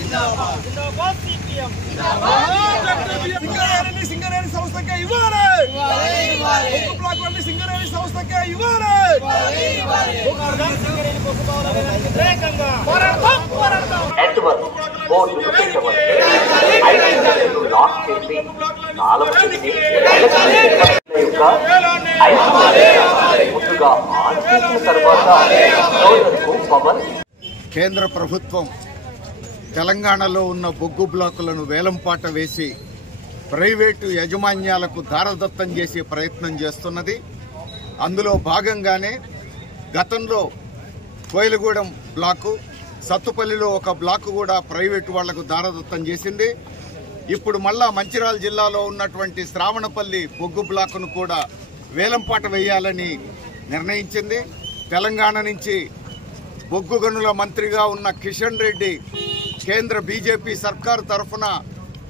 जिंदाबाद सीपीएम సింగరేణి సంస్థకే ఇవ్వాలి బొగ్గు బ్లాక్ వారిని సింగరేణి సంస్థకే ఇవ్వాలి సింగరేణి బొగ్గు భవనాల వ్యతిరేకంగా పోరాడతాం నెట్వర్క్ బోర్డును పెట్టవచ్చు 5 నెలలు లాక్ చేసి 4 ముందుగా ఆన్ చేసిన తర్వాత సోదరుకు పవన్. కేంద్ర ప్రభుత్వం తెలంగాణలో ఉన్న బొగ్గు బ్లాకులను వేలంపాట వేసి ప్రైవేటు యాజమాన్యాలకు దారదత్తం చేసే ప్రయత్నం చేస్తున్నది. అందులో భాగంగానే గతంలో కోయిలగూడెం బ్లాకు, సత్తుపల్లిలో ఒక బ్లాకు కూడా ప్రైవేటు వాళ్లకు దారదత్తం చేసింది. ఇప్పుడు మళ్ళా మంచిర్యాల జిల్లాలో ఉన్నటువంటి శ్రావణపల్లి బొగ్గు బ్లాకును కూడా వేలంపాట వేయాలని నిర్ణయించింది. తెలంగాణ నుంచి బొగ్గు గనుల మంత్రిగా ఉన్న కిషన్ రెడ్డి కేంద్ర బీజేపీ సర్కారు తరఫున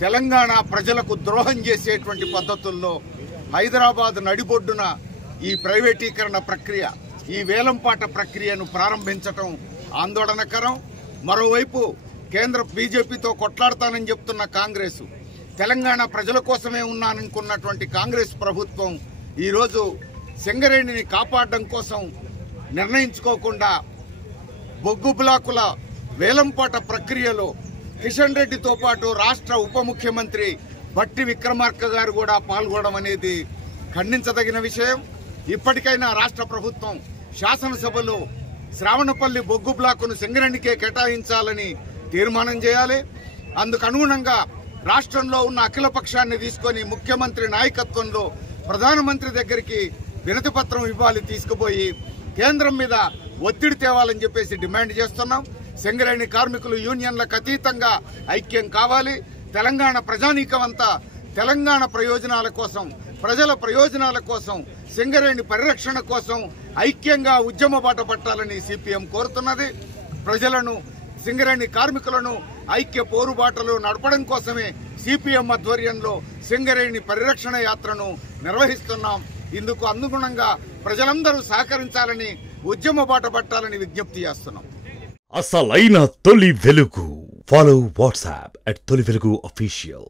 తెలంగాణ ప్రజలకు ద్రోహం చేసేటువంటి పద్ధతుల్లో హైదరాబాద్ నడిబొడ్డున ఈ ప్రైవేటీకరణ ప్రక్రియ, ఈ వేలంపాట ప్రక్రియను ప్రారంభించటం ఆందోళనకరం. మరోవైపు కేంద్ర బీజేపీతో కొట్లాడతానని చెప్తున్న కాంగ్రెస్, తెలంగాణ ప్రజల కోసమే ఉన్నాననుకున్నటువంటి కాంగ్రెస్ ప్రభుత్వం ఈరోజు సింగరేణిని కాపాడడం కోసం నిర్ణయించుకోకుండా బొగ్గు బ్లాకుల వేలంపాట ప్రక్రియలో కిషన్ రెడ్డితో పాటు రాష్ట్ర ఉప ముఖ్యమంత్రి బట్టి విక్రమార్క గారు కూడా పాల్గొనడం అనేది ఖండించదగిన విషయం. ఇప్పటికైనా రాష్ట్ర ప్రభుత్వం శాసనసభలో శ్రావణపల్లి బొగ్గు బ్లాకును సింగరేణికే కేటాయించాలని తీర్మానం చేయాలి. అందుకు అనుగుణంగా రాష్ట్రంలో ఉన్న అఖిల పక్షాన్ని తీసుకొని ముఖ్యమంత్రి నాయకత్వంలో ప్రధానమంత్రి దగ్గరికి వినతి పత్రం ఇవ్వాలి, తీసుకుపోయి కేంద్రం మీద ఒత్తిడి తేవాలని చెప్పేసి డిమాండ్ చేస్తున్నాం. సింగరేణి కార్మికులు యూనియన్లకు అతీతంగా ఐక్యం కావాలి. తెలంగాణ ప్రజానీకం అంతా తెలంగాణ ప్రయోజనాల కోసం, ప్రజల ప్రయోజనాల కోసం, సింగరేణి పరిరక్షణ కోసం ఐక్యంగా ఉద్యమ బాట పట్టాలని సిపిఎం కోరుతున్నది. ప్రజలను, సింగరేణి కార్మికులను ఐక్య పోరుబాటలో నడపడం కోసమే సిపిఎం ఆధ్వర్యంలో సింగరేణి పరిరక్షణ యాత్రను నిర్వహిస్తున్నాం. ఇందుకు అనుగుణంగా ప్రజలందరూ సహకరించాలని, ఉద్యమ బాట పట్టాలని విజ్ఞప్తి చేస్తున్నాం. అసలైన తొలి వెలుగు. ఫాలో వాట్సాప్ @తొలి వెలుగు official.